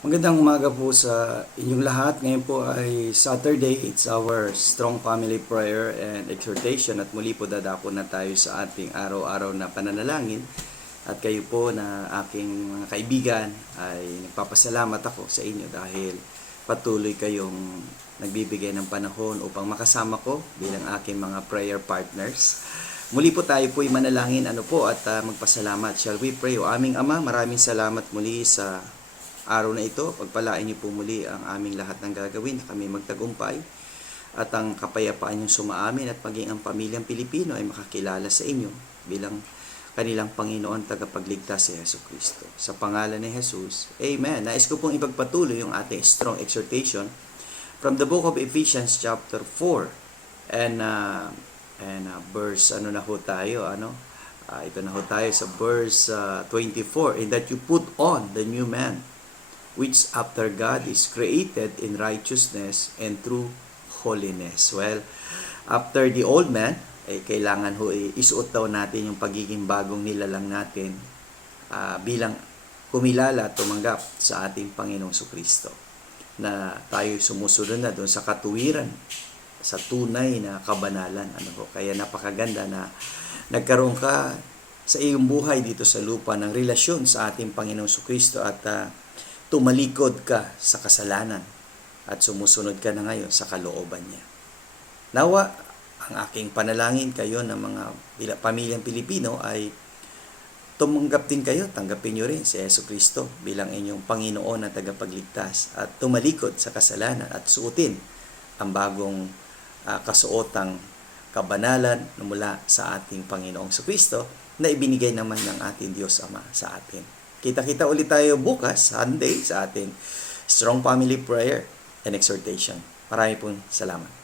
Magandang umaga po sa inyong lahat. Ngayon po ay Saturday. It's our strong family prayer and exhortation at muli po dadako na tayo sa ating araw-araw na pananalangin. At kayo po na aking mga kaibigan ay nagpapasalamat ako sa inyo dahil patuloy kayong nagbibigay ng panahon upang makasama ko bilang aking mga prayer partners. Muli po tayo po ay manalangin at magpasalamat. Shall we pray? O aming Ama, maraming salamat muli sa araw na ito. Pagpalain niyo po muli ang aming lahat ng gagawin na kami magtagumpay at ang kapayapaan niyong sumaamin at maging ang pamilyang Pilipino ay makakilala sa inyo bilang kanilang Panginoon tagapagligtas si Hesus Kristo. Sa pangalan ni Jesus, Amen. Nais ko pong ipagpatuloy yung ating strong exhortation from the book of Ephesians chapter 4 and verse ito na ho tayo sa verse 24, in that you put on the new man, which after God is created in righteousness and true holiness. Well, after the old man, kailangan isuot daw natin yung pagiging bagong nilalang natin bilang kumilala at tumanggap sa ating Panginoong Kristo. Na tayo sumusunod na doon sa katuwiran, sa tunay na kabanalan. Kaya napakaganda na nagkaroon ka sa iyong buhay dito sa lupa ng relasyon sa ating Panginoong Kristo at tumalikod ka sa kasalanan at sumusunod ka na ngayon sa kalooban niya. Nawa, ang aking panalangin kayo ng mga pamilyang Pilipino ay tumanggap din kayo, tanggapin nyo rin si Hesus Kristo bilang inyong Panginoon at tagapagligtas at tumalikod sa kasalanan at suotin ang bagong kasuotang kabanalan na mula sa ating Panginoong Kristo na ibinigay naman ng ating Diyos Ama sa atin. Kita-kita ulit tayo bukas, Sunday, sa ating Strong Family Prayer and Exhortation. Marami pong salamat.